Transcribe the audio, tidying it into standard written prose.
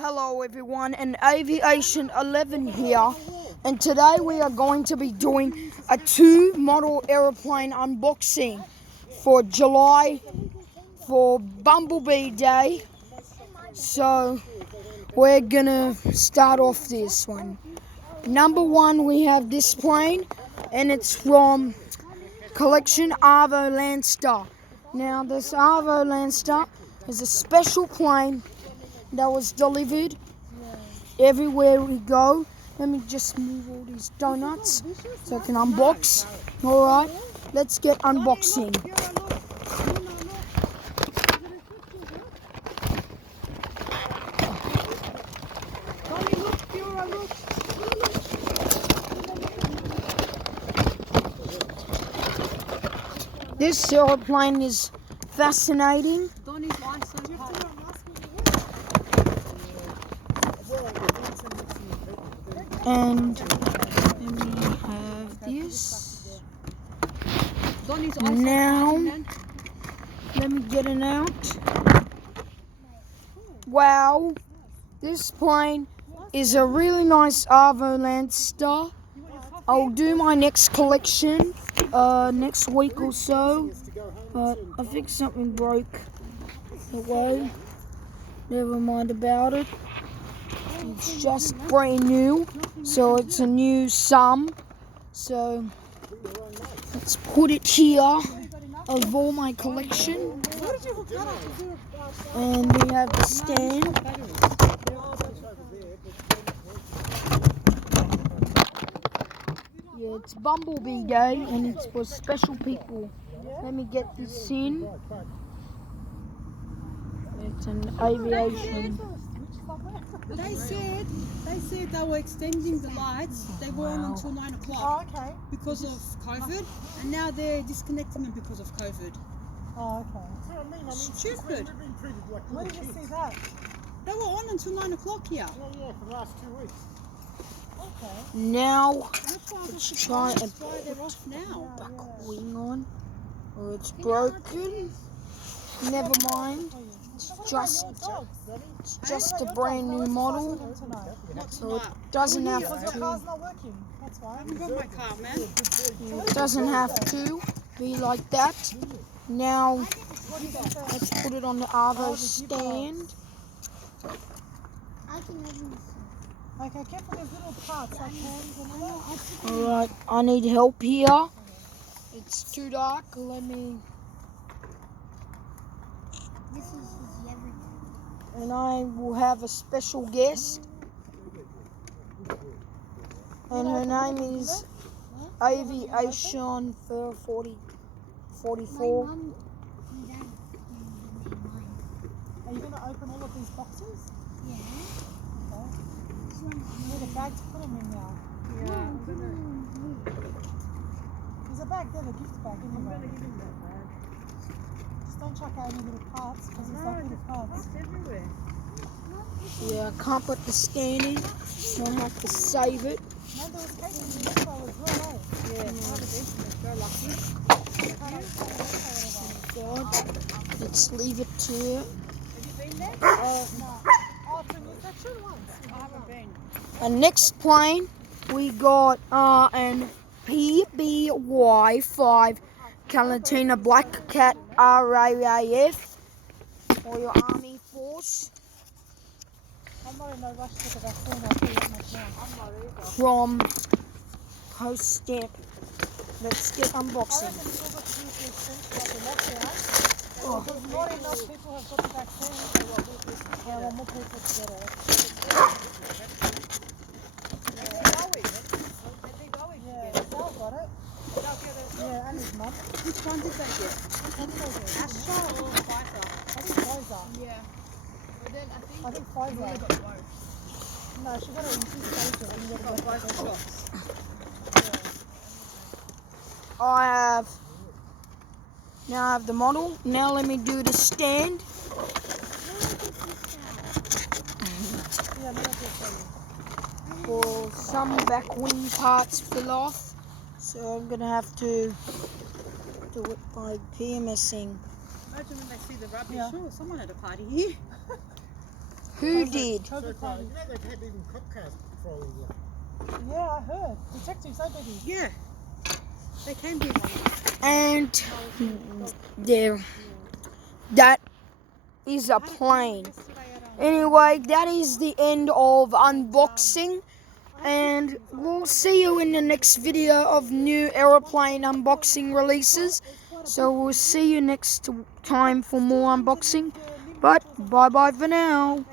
Hello everyone, and Aviation 11 here, and today we are going to be doing a 2 model aeroplane unboxing for July for Bumblebee Day. So we're gonna start off this one. Number one, we have this plane, and it's from Collection Arvo Landstar. Now this Arvo Landstar is a special plane that was delivered everywhere we go. Let me just move all these donuts so I can unbox. Alright, let's get unboxing. This aeroplane is fascinating. And then we have this. Now, let me get it out. Wow, this plane is a really nice Arvo Landstar. I'll do my next collection next week or so, but I think something broke away. Never mind about it. It's just brand new, so it's a new sum. So let's put it here of all my collection. And we have the stand. Yeah, it's Bumblebee Day and it's for special people. Let me get this in. It's an aviation. They said they were extending the lights. They weren't until 9 o'clock because of COVID, and now they're disconnecting them because of COVID. Oh, okay. Stupid. Where did you see that? They were on until 9 o'clock here. Yeah, for the last 2 weeks. Okay. Now That's why I was let's try and surprised why they're off now. back wing on. Oh, it's broken. Never mind. It's just a brand new model, so it doesn't have Your to. car's not working. That's I why. haven't got my car, man. It doesn't have to be like that. Now let's put it on the Arvo stand. Okay, careful, there's little parts like hands and all that. Alright, I need help here. It's too dark. Let me. And I will have a special guest. And her name is Aviation 4044. Are you going to open all of these boxes? Yeah. Okay. You need a bag to put them in now. There's a bag there, the gift bag. I'm going to give him that bag. Just don't chuck out any little parts, because it's like little parts. Everywhere. Yeah, I can't put the stand in, so I have to save it. No, there was cake in the info as well, eh? God, let's leave it to it. Oh, for new section once. I haven't been. And next plane, we got an PBY-5 Calatina Black Cat RAAF, or your Army Force, I'm not in no rush to get the vaccine, I'll tell you that much now. I'm not either. from Post Stamp. Let's get I unboxing. reckon people got to use this since like the lockdown. Oh. Because not enough people have got the vaccine. They want more people to get it. Yeah, Sal got it. Yeah, and his mum. Which one did they get? Astra or Pfizer? I think Pfizer. Yeah. But then I think Pfizer. got both. No, she got it in 2 stages. And you got the Pfizer shots. Now I have the model. Now let me do the stand. Yeah, no, that's it. For some back wing parts fell off, so I'm gonna have to do it by PMSing. Imagine when they see the rubbish. Yeah. Oh, someone had a party here. Who did? COVID So, party. you know they've had even cop cars patrolling here. Yeah, I heard. Detectives, I bet he. Yeah. They can be. And there, that is a plane. Anyway, that is the end of unboxing, and we'll see you in the next video of new aeroplane unboxing releases. So we'll see you next time for more unboxing, but bye bye for now.